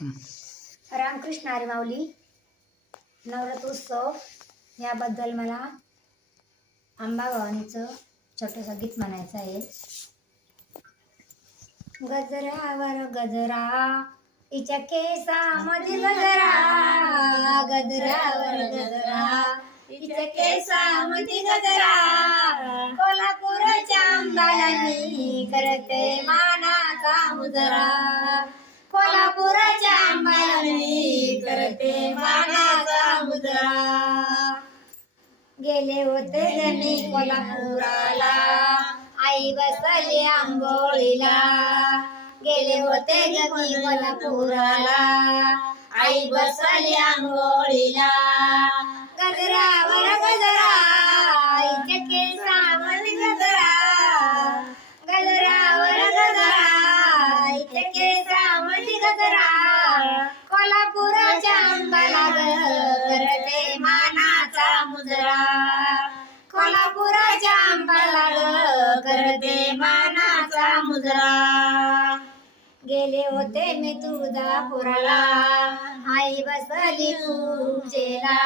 रामकृष्ण हरी माऊली नवरात्रोत्सव याबद्दल मला आंबा भवानीचं छोटंसं गीत म्हणायचं आहे. गजरावर गजरा तिच्या केसामध्ये गजरा गजरावर गजरा तिच्या केसामध्ये गजरा कोल्हापूरच्या अंबालानी करते मानाचा मुजरा. कोल्हापूरच्या अंबालानी करते मानाचा मुजरा गेले होते त्यांनी कोल्हापुराला आई बसली आंबोळीला. गेले होते गमी कोल्हापुराला आई बसली आंबोळीला. करते मानाचा मुजरा. गेले होते मी तुळजापुराला. आई बसली पूजेला.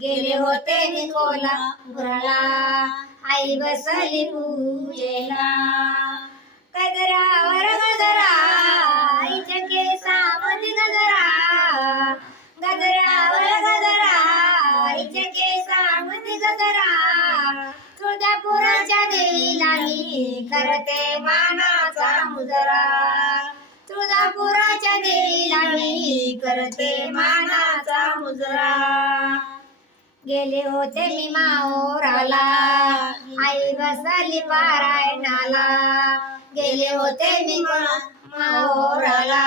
गेले होते मी कोल्हापुराला. आई बसली पूजेला. गजरावर गजरा मी करते मानाचा मुजरा. तुळजापुराच्या देवीला मी करते मानाचा मुजरा. गेले होते मी माओराला आई बसली पारायणाला. गेले होते मी माओराला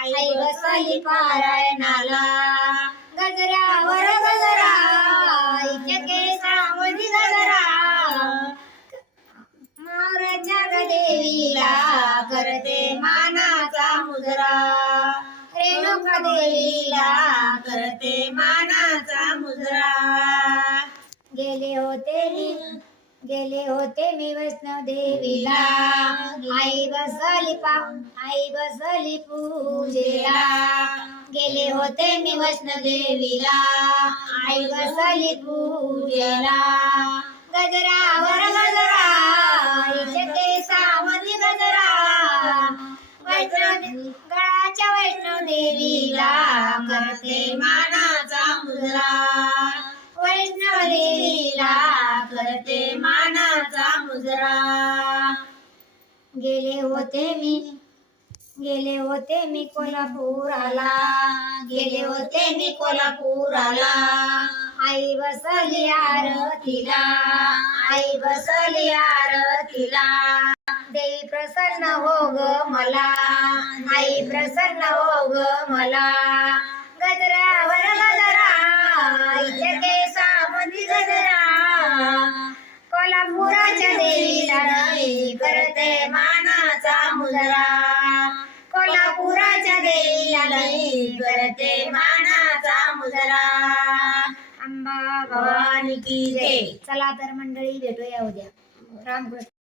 आई बसली पारायणाला. गजऱ्यावर देवीला करते मानाचा मुजरा. गेले होते मी गेले होते मी वैष्णव देवीला आई बसली पा आई बसली पूजेला. गेले होते मी वैष्णव देवीला आई बसली पूजेला. गजरावर गजरा करते मानाचा मुजरा. गेले होते मी गेले होते मी कोल्हापुराला. गेले होते मी कोल्हापुराला. आई बसली आरतीला. आई बसली आरतीला. देवी प्रसन्न हो ग मला. आई प्रसन्न हो ग मला. गजरावर गजरा आईच्या मुजरा कोल्हापुराच्या देवीला मी करते मानाचा मुजरा. अंबा भवानी की जय. चला तर मंडळी भेटूया उद्या. रामकृष्ण.